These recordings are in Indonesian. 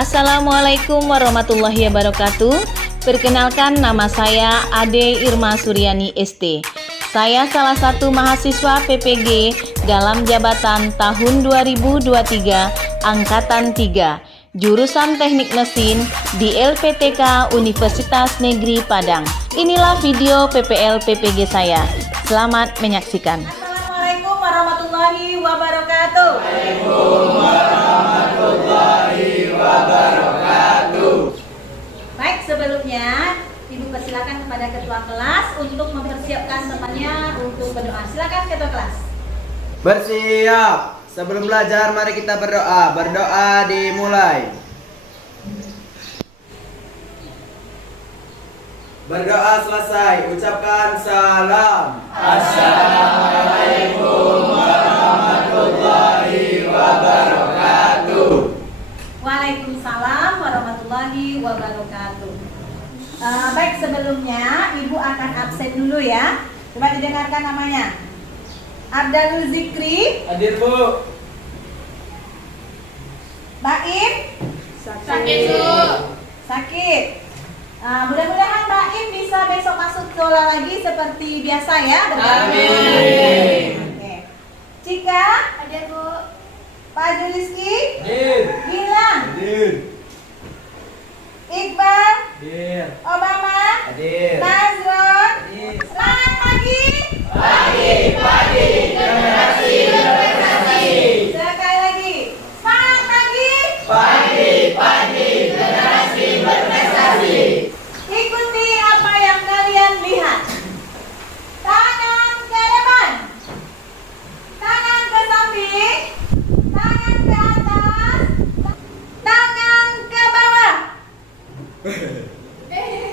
Assalamualaikum warahmatullahi wabarakatuh. Perkenalkan, nama saya Ade Irma Suryani ST. Saya salah satu mahasiswa PPG dalam jabatan tahun 2023 Angkatan 3, jurusan Teknik Mesin di LPTK Universitas Negeri Padang. Inilah video PPL PPG saya. Selamat menyaksikan. Assalamualaikum warahmatullahi wabarakatuh. Waalaikumsalam warahmatullahi wabarakatuh. Baik, sebelumnya Ibu persilakan kepada ketua kelas untuk mempersiapkan temannya untuk berdoa. Silakan ketua kelas. Bersiap. Sebelum belajar mari kita berdoa. Berdoa dimulai. Berdoa selesai, ucapkan salam. Assalamualaikum warahmatullahi wabarakatuh. Waalaikumsalam warahmatullahi wabarakatuh. Baik, sebelumnya Ibu akan absen dulu ya. Coba didengarkan namanya. Abdul Zikri. Hadir, Bu. Baim. Sakit, Bu. Sakit. Mudah-mudahan Mbak Im bisa besok masuk sekolah lagi seperti biasa ya. Amin. Oke. Cika. Ada, Bu. Pak Juliski. Hadir. Gilang. Hadir. Iqbal. Hadir. Obama. Hadir. Nazron. Hadir. Selamat pagi. Pagi, generasi berprestasi. Sekali lagi. Selamat pagi. Pagi, generasi berprestasi. Ikuti apa yang kalian lihat. Tangan ke depan. Tangan ke samping. Tangan ke atas. Tangan ke bawah.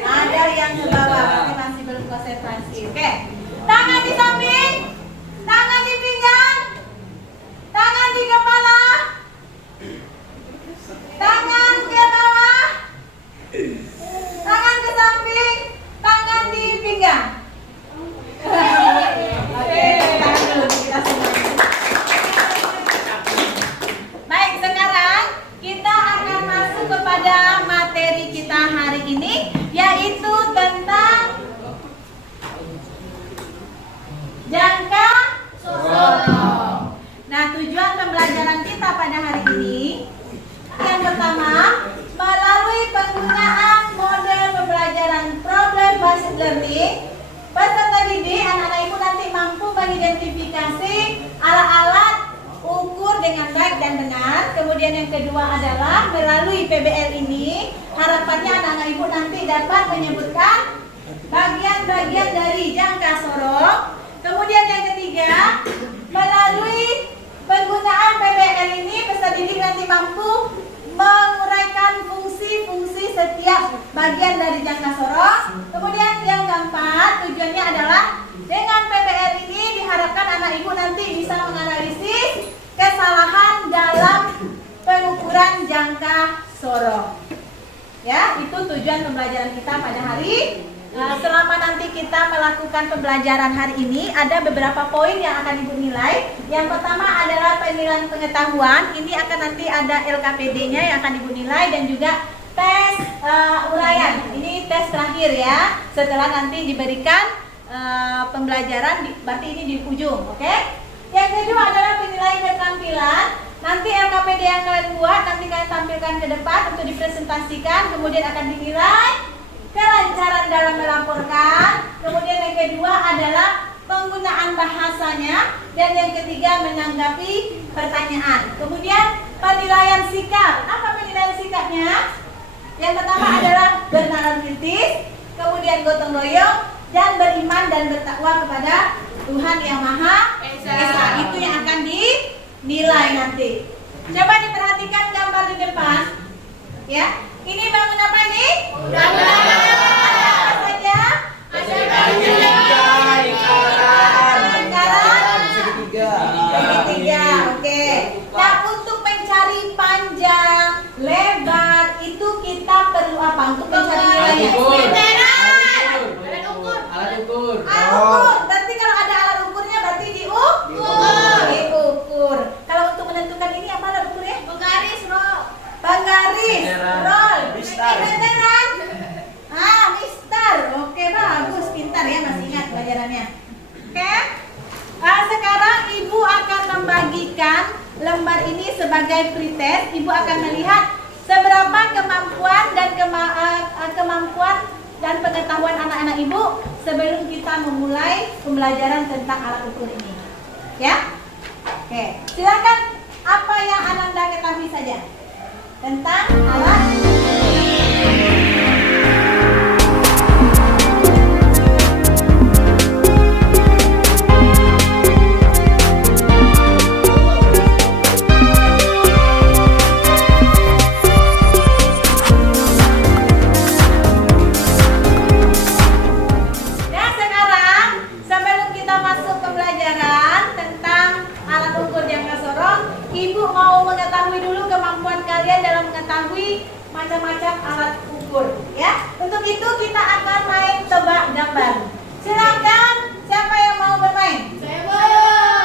Ada yang ke bawah, tapi masih belum konsentrasi. Oke. Tangan di samping. Tangan di pinggang. Tangan di kepala. Tangan ke bawah. Tangan ke samping, tangan di pinggang. Oke, tahan dulu kita semua. Baik, sekarang kita akan masuk kepada materi kita hari ini, yaitu tentang jangka sorong. Nah, tujuan pembelajaran kita pada hari ini yang pertama, melalui penggunaan model pembelajaran problem based learning, peserta didik anak-anak ibu nanti mampu mengidentifikasi alat-alat ukur dengan baik dan benar. Kemudian yang kedua adalah melalui PBL ini, harapannya anak-anak ibu nanti dapat menyebutkan bagian-bagian dari jangka sorong. Kemudian yang ketiga, melalui penggunaan PBL ini, peserta didik nanti mampu menguraikan fungsi-fungsi setiap bagian dari jangka sorong. Kemudian yang keempat, tujuannya adalah dengan PBL ini diharapkan anak ibu nanti bisa menganalisis kesalahan dalam pengukuran jangka sorong. Ya, itu tujuan pembelajaran kita pada hari. Selama nanti kita melakukan pembelajaran hari ini, ada beberapa poin yang akan Ibu nilai. Yang pertama adalah penilaian pengetahuan. Ini akan nanti ada LKPD-nya yang akan Ibu nilai, dan juga tes uraian. Ini tes terakhir ya. Setelah nanti diberikan pembelajaran, berarti ini di ujung, oke? Yang kedua adalah penilaian keterampilan. Nanti LKPD yang kalian buat, nanti kalian tampilkan ke depan untuk dipresentasikan, kemudian akan dinilai kelancaran dalam melaporkan. Kemudian yang kedua adalah penggunaan bahasanya, dan yang ketiga menanggapi pertanyaan. Kemudian penilaian sikap. Apa penilaian sikapnya? Yang pertama adalah bernalar kritis, kemudian gotong royong, dan beriman dan bertakwa kepada Tuhan Yang Maha Esa. Itu yang akan dinilai nanti. Coba diperhatikan gambar di depan. Ya. Ini bangun apa nih? Bangun apa saja? Ada lingkaran, segitiga. Oke. Nah, untuk mencari panjang, lebar, itu kita perlu apa? Untuk mencari nilainya? Alat ukur. Alat ukur. Alat ukur. Berarti kalau ada alat ukurnya berarti diukur. Kalau untuk menentukan ini apa alat ukurnya? Penggaris, Bro. Penggaris. gambar ini sebagai pretest, Ibu akan melihat seberapa kemampuan dan pengetahuan anak-anak Ibu sebelum kita memulai pembelajaran tentang alat ukur ini. Ya? Oke, silakan apa yang Ananda ketahui saja tentang alat macam-macam alat ukur, ya. Untuk itu kita akan main tebak gambar. Silakan, siapa yang mau bermain? Saya Bu.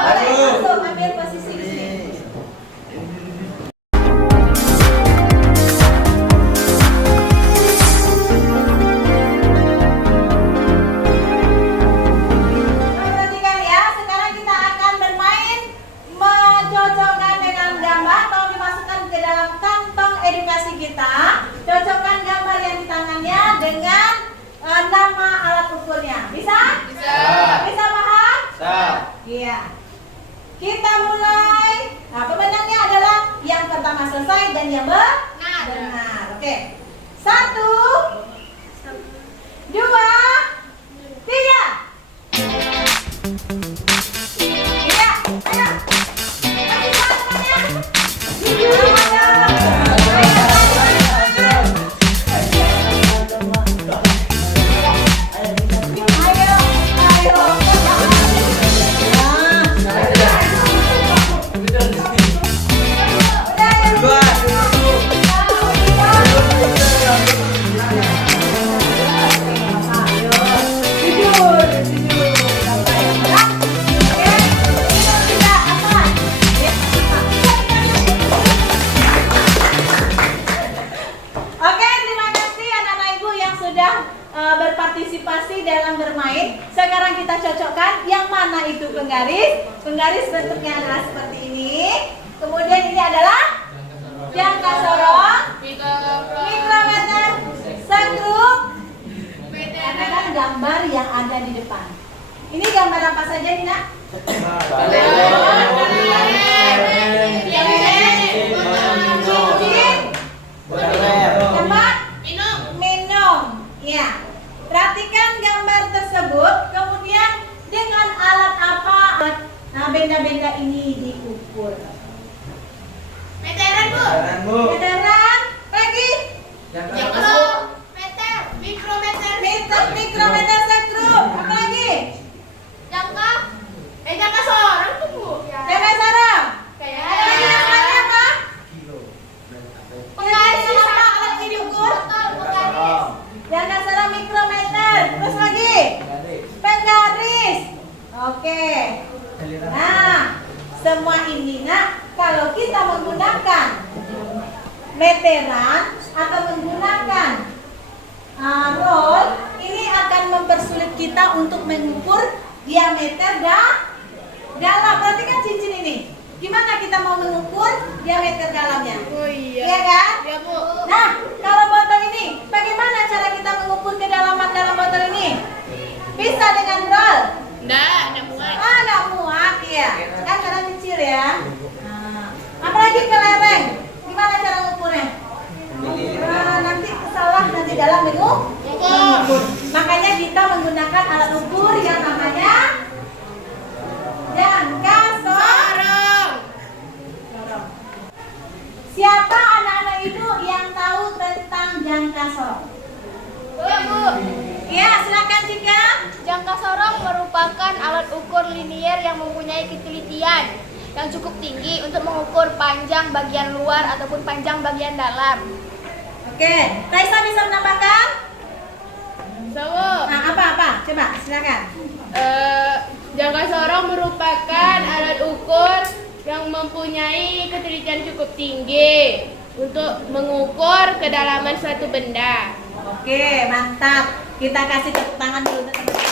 Boleh langsung ambil posisi di sini. Perhatikan ya, sekarang kita akan bermain mencocokkan dengan gambar atau dimasukkan ke dalam kantong edukasi kita. Cocokkan gambar yang di tangannya dengan nama alat ukurnya. Bisa? Bisa. Bisa paham? Bisa. Iya. Kita mulai. Nah, pemenangnya adalah yang pertama selesai dan yang benar. Oke. 1, 2, 3. Iya, ayo. Kasih tangannya. Berpartisipasi dalam bermain. Sekarang kita cocokkan yang mana itu penggaris. Penggaris bentuknya adalah seperti ini. Kemudian ini adalah jangka sorong, mikrometer, skrup, karena kan gambar yang ada di depan. Ini gambar apa saja, Nina? Minum. Ya. Perhatikan gambar tersebut, kemudian dengan alat apa benda-benda ini diukur. Meteran Bu. Meteran, lagi Meter, mikrometer, meter, mikrometer, skrup, apa lagi? jangka sorong tuh Bu. Jangka sorong. Kayak Ada lagi yang lain apa? Penggaris apa alat ini diukur? Jangka sorong, mikrometer, terus lagi penggaris. Oke. Nah, semua ini kalau kita menggunakan meteran atau menggunakan roll, ini akan mempersulit kita untuk mengukur diameter dalam. Perhatikan cincin ini. Gimana kita mau mengukur diameter dalamnya? Oh iya. Iya kan? Iya Bu. Nah, kalau botol ini, bagaimana cara kita mengukur kedalaman dalam botol ini? Bisa dengan roll. Enggak muat. Nggak muat ya. Kan karena kecil ya. Nah, apalagi kelereng. Gimana cara mengukurnya? Nanti salah nanti dalam mengukur. Makanya kita menggunakan alat ukur yang namanya jangka sorong. Siapa anak-anak itu yang tahu tentang jangka sorong? Bu. Ya, silakan Cika. Jangka sorong merupakan alat ukur linier yang mempunyai ketelitian yang cukup tinggi untuk mengukur panjang bagian luar ataupun panjang bagian dalam. Oke, Raisa bisa menambahkan? Sawo. Nah, apa? Coba, silakan. Jangka sorong merupakan alat ukur yang mempunyai ketelitian cukup tinggi untuk mengukur kedalaman suatu benda. Oke, mantap. Kita kasih tepuk tangan dulu teman-teman.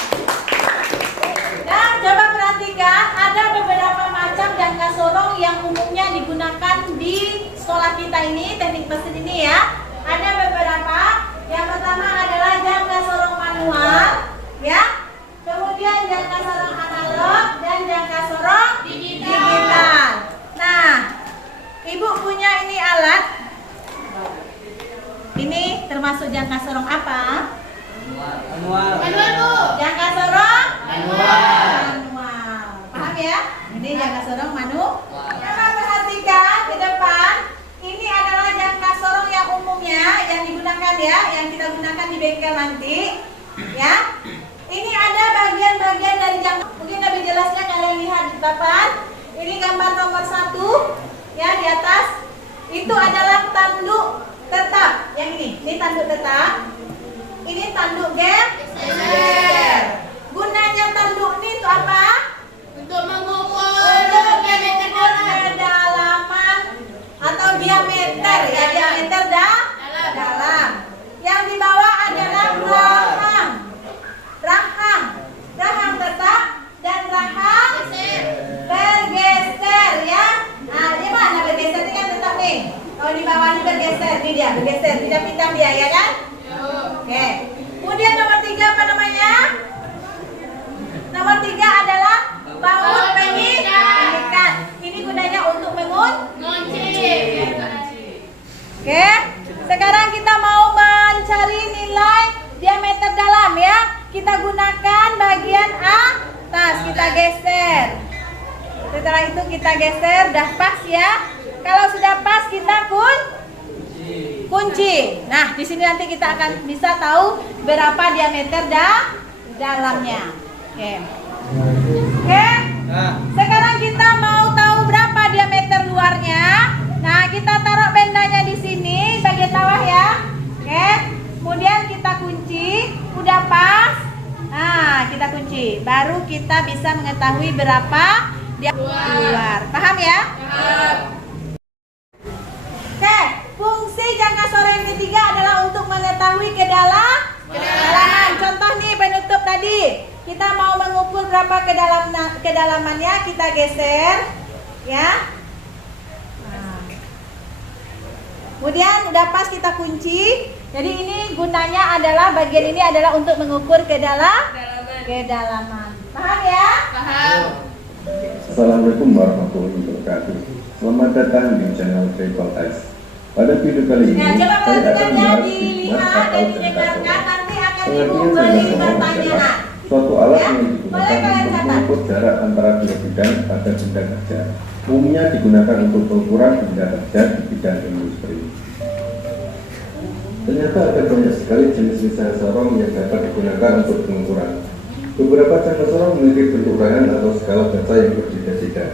Dan coba perhatikan, ada beberapa macam jangka sorong yang umumnya digunakan ini, teknik mesin ini ya, ada beberapa. Yang pertama adalah jangka sorong manual, ya. Kemudian jangka sorong analog dan jangka sorong digital. Nah, Ibu punya ini alat. Ini termasuk jangka sorong apa? Manual. Manual, Bu. Jangka sorong Manual. manual. Paham ya? Ini jangka sorong manual. Coba perhatikan ke depan. Ini adalah jangka sorong yang umumnya yang digunakan ya, yang kita gunakan di bengkel nanti, ya. Ini ada bagian-bagian dari jangka. Mungkin lebih jelasnya kalian lihat di papan. Ini gambar nomor 1 ya di atas. Itu adalah tanduk tetap. Yang ini tanduk tetap. Ini tanduk geser. Gunanya tanduk ini untuk apa? Untuk mengukur Untuk diameter mengukur dalam. kedalaman atau diameter ya, diameter dalam. Yang di bawah adalah rahang tetap dan rahang bergeser ya. Nah, ini mana bergeser ini kan tetap nih. Kalau di bawah ini bergeser, ini dia bergeser, tidak pindah dia ya kan? Oke. Kemudian nomor 3 apa namanya? Nomor 3 adalah baut pengikat. Ini gunanya untuk Ngunci. Oke. Sekarang kita mau mencari nilai diameter dalam ya. Kita gunakan bagian atas, kita geser. Setelah itu kita geser, dah pas ya. Kalau sudah pas kita kunci. Nah, di sini nanti kita akan bisa tahu berapa diameter dalamnya. Oke. Nah, Sekarang kita mau tahu berapa diameter luarnya. Nah, kita taruh bendanya di sini bagian bawah ya. Oke. Kemudian kita kunci, udah pas. Nah, kita kunci. Baru kita bisa mengetahui berapa dia luar. Paham ya? Oke, fungsi jangka sorong yang ketiga adalah untuk mengetahui kedalaman. Contoh nih penutup tadi. Kita mau mengukur berapa kedalamannya, kita geser ya. Nah. Kemudian udah pas kita kunci. Jadi ini gunanya adalah bagian ini adalah untuk mengukur kedalaman. Paham ya? Paham. Assalamualaikum warahmatullahi wabarakatuh. Selamat datang di channel Triple X. Pada video kali ini, Nah, coba saya akan perhatikan ya, membahas dilihat hikmah atau dan jangka didengarkan. sorong. Nanti akan Ibu Pengertian beri jangka sorong adalah pertanyaan. suatu alat Ya, yang boleh digunakan kalian untuk catat. mengukur jarak antara dua bidang pada benda kerja. Umumnya digunakan untuk pengukuran benda kerja di bidang industri. Ternyata ada banyak sekali jenis jangka sorong yang dapat digunakan untuk pengukuran. Beberapa jangka sorong memiliki bentuk rangan atau skala baca yang berbeda-beda.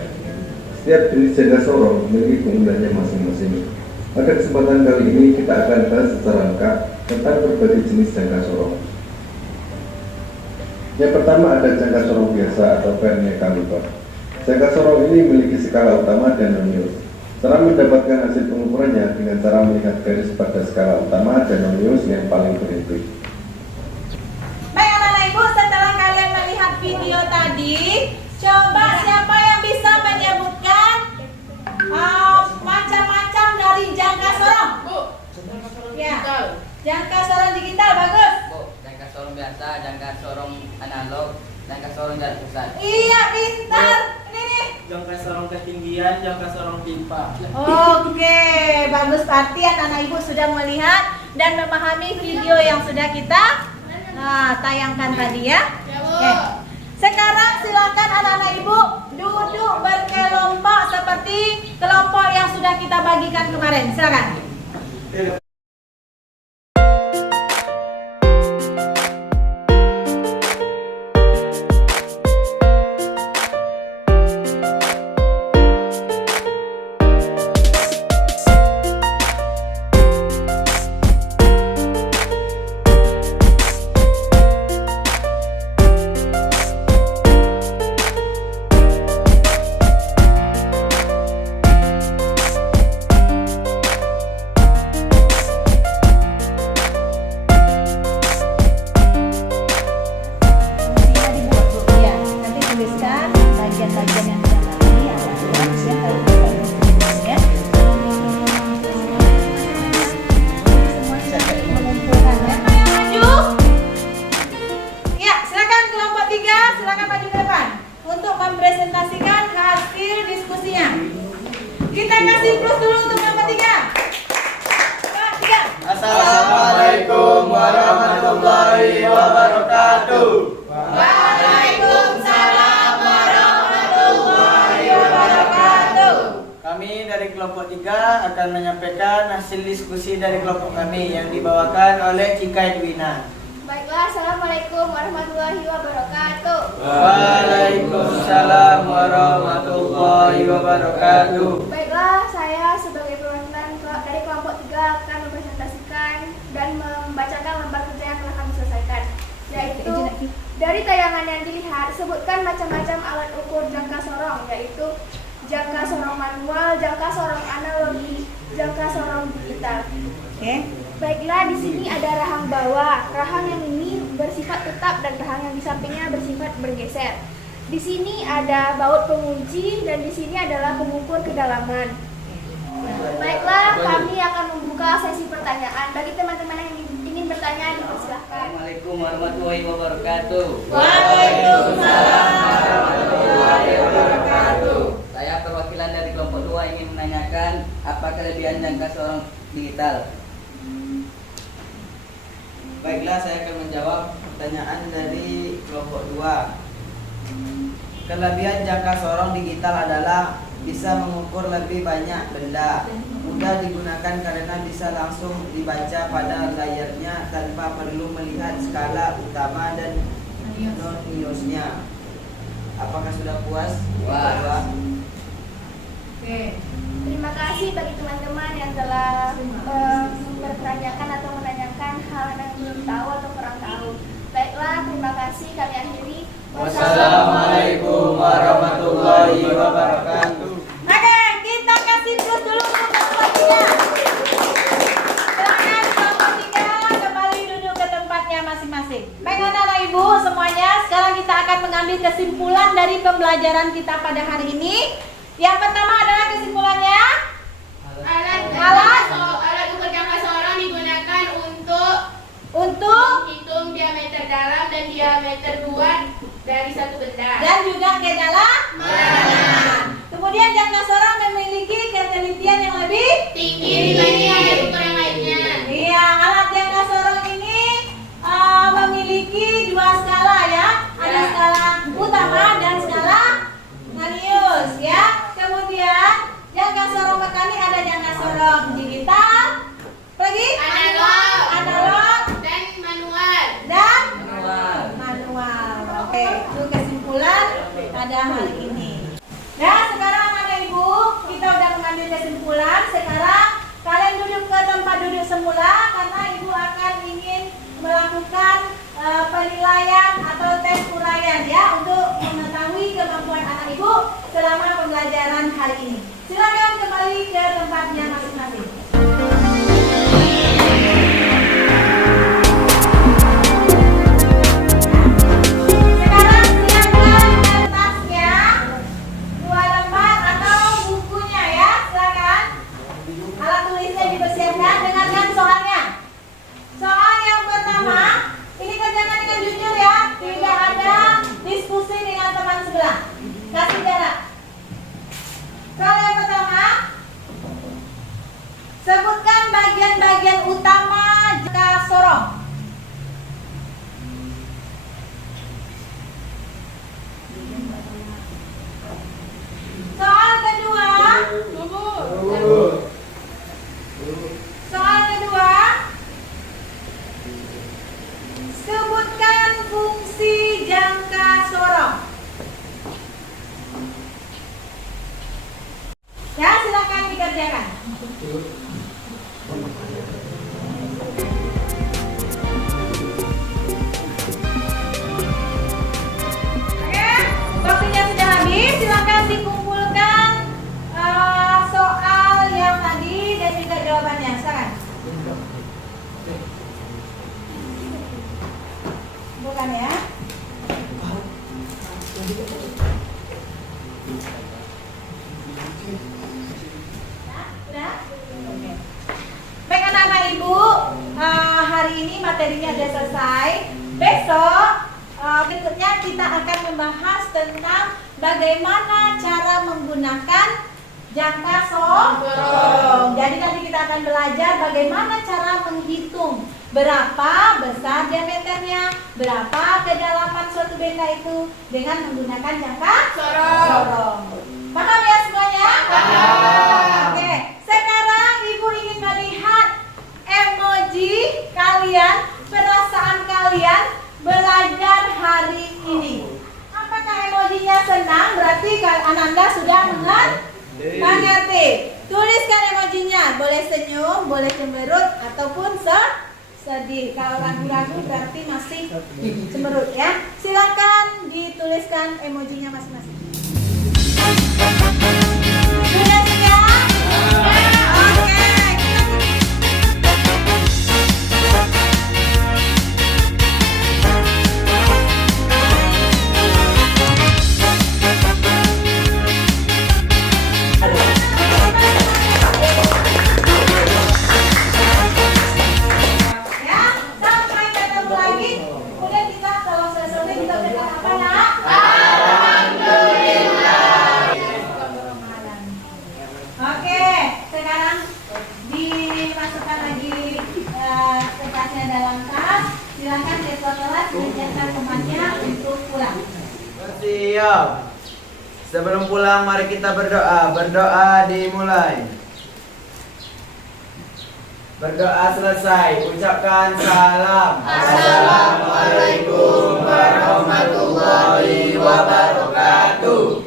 Setiap jenis jangka sorong memiliki keunggulannya masing-masing. Pada kesempatan kali ini kita akan bahas secara lengkap tentang berbagai jenis jangka sorong. Yang pertama ada jangka sorong biasa atau vernier caliper. Jangka sorong ini memiliki skala utama dan nonius. Cara mendapatkan hasil pengukurannya dengan cara melihat garis pada skala utama dan nonius yang paling berinti. Baik anak-anak ibu, setelah kalian melihat video tadi, coba siapa yang bisa menyebutkan macam-macam dari jangka sorong? Bu. Ya, jangka sorong digital bagus. Bu, jangka sorong biasa, jangka sorong analog, jangka sorong jarak besar. Iya, pintar. Ini nih. Jangka sorong ketinggian, jangka sorong pipa. Oke, bagus. Berarti anak-anak ibu sudah melihat dan memahami video yang sudah kita tayangkan tadi ya. Oke. Sekarang silakan anak-anak ibu duduk berkelompok seperti kelompok yang sudah kita bagikan kemarin. Silakan. 3 silakan maju ke depan untuk mempresentasikan hasil diskusinya. Kita kasih plus dulu untuk nomor 3. Assalamualaikum warahmatullahi wabarakatuh. Waalaikumsalam warahmatullahi wabarakatuh. Kami dari kelompok 3 akan menyampaikan hasil diskusi dari kelompok kami yang dibawakan oleh Cika Edwina. Baiklah, Assalamualaikum warahmatullahi wabarakatuh. Waalaikumsalam warahmatullahi wabarakatuh. Baiklah, saya sebagai perwakilan dari kelompok 3 akan mempresentasikan dan membacakan lembar kerja yang telah kami selesaikan. Yaitu, dari tayangan yang dilihat, sebutkan macam-macam alat ukur jangka sorong, yaitu jangka sorong manual, jangka sorong analogi, jangka sorong digital. Oke. Baiklah, di sini ada rahang bawah. Rahang yang ini bersifat tetap dan rahang yang di sampingnya bersifat bergeser. Di sini ada baut pengunci dan di sini adalah pengukur kedalaman. Baiklah, kami akan membuka sesi pertanyaan. Bagi teman-teman yang ingin bertanya, dipersilahkan. Assalamualaikum warahmatullahi wabarakatuh. Waalaikumsalam warahmatullahi wabarakatuh. Saya perwakilan dari kelompok 2 ingin menanyakan apa kelebihan jangka sorong digital. Baiklah, saya akan menjawab pertanyaan dari kelompok 2. Kelebihan jangka sorong digital adalah bisa mengukur lebih banyak benda, mudah digunakan karena bisa langsung dibaca pada layarnya tanpa perlu melihat skala utama dan non-iosnya. Apakah sudah puas? Wah. Oke. Terima kasih bagi teman-teman yang telah mempertanyakan atau menanyakan hal yang belum tahu atau kurang tahu. Baiklah, terima kasih. Kami akhiri. Wassalamualaikum warahmatullahi wabarakatuh. Oke, kita kasih plus dulu untuk kelompok 3. Silakan kelompok 3 kembali duduk ke tempatnya masing-masing. Baik anak-anak ibu semuanya, sekarang kita akan mengambil kesimpulan dari pembelajaran kita pada hari ini. Yang pertama adalah kesimpulannya Alat ukur jangka sorong digunakan untuk untuk diameter dalam dan diameter luar dari satu benda. dan juga kedalaman. Kemudian jangka sorong memiliki ketelitian yang lebih Tinggi dibanding alat ukur yang lainnya. Iya, alat jangka sorong ini memiliki 2 skala ya. Ada skala utama dan skala radius ya. Kemudian jangka sorong mekanik ada jangka sorong digital, lagi analog Dan manual. dan Manual. manual. Oke, itu kesimpulan pada hari ini. Nah, sekarang anak ibu kita udah mengambil kesimpulan. Sekarang kalian duduk ke tempat duduk semula karena ibu akan ingin melakukan penilaian atau tes uraian ya untuk mengetahui kemampuan anak ibu selama pembelajaran hari ini. Silakan kembali ke tempatnya masing-masing. Sekarang siapkan kertasnya, 2 lembar atau bukunya ya, silakan. Alat tulisnya dipersiapkan. Dengarkan soalnya. Soal yang pertama, ini kerjakan dengan jujur ya, tidak ada diskusi dengan teman sebelah. Kasih jarak. Soal yang pertama, sebutkan bagian-bagian utama jangka sorong. Soal kedua, sebutkan fungsi jangka sorong. Ya, silakan dikerjakan. Oke, waktunya sudah habis. Silakan selanjutnya kita akan membahas tentang bagaimana cara menggunakan jangka sorong. Jadi nanti kita akan belajar bagaimana cara menghitung berapa besar diameternya, berapa kedalaman suatu benda itu dengan menggunakan jangka sorong. Paham ya semuanya? Oke, sekarang Ibu ingin melihat emoji kalian, perasaan kalian belajar hari ini. Apakah emojinya senang? Berarti Ananda sudah mengerti. Tuliskan emojinya, boleh senyum, boleh cemberut, ataupun sedih. Kalau ragu-ragu berarti masih cemberut ya. Silakan dituliskan emojinya masing-masing. Sudah siap? Oke. Ya, sampai ketemu lagi. Kemudian kita kalau selesai kita berkata apa nak? Oke, sekarang dimasukkan lagi kertasnya dalam tas. Silakan siswa kelas menyiapkan temannya untuk pulang. Siap. Sebelum pulang mari kita berdoa. Berdoa dimulai. Berdoa selesai, ucapkan salam. Assalamualaikum warahmatullahi wabarakatuh.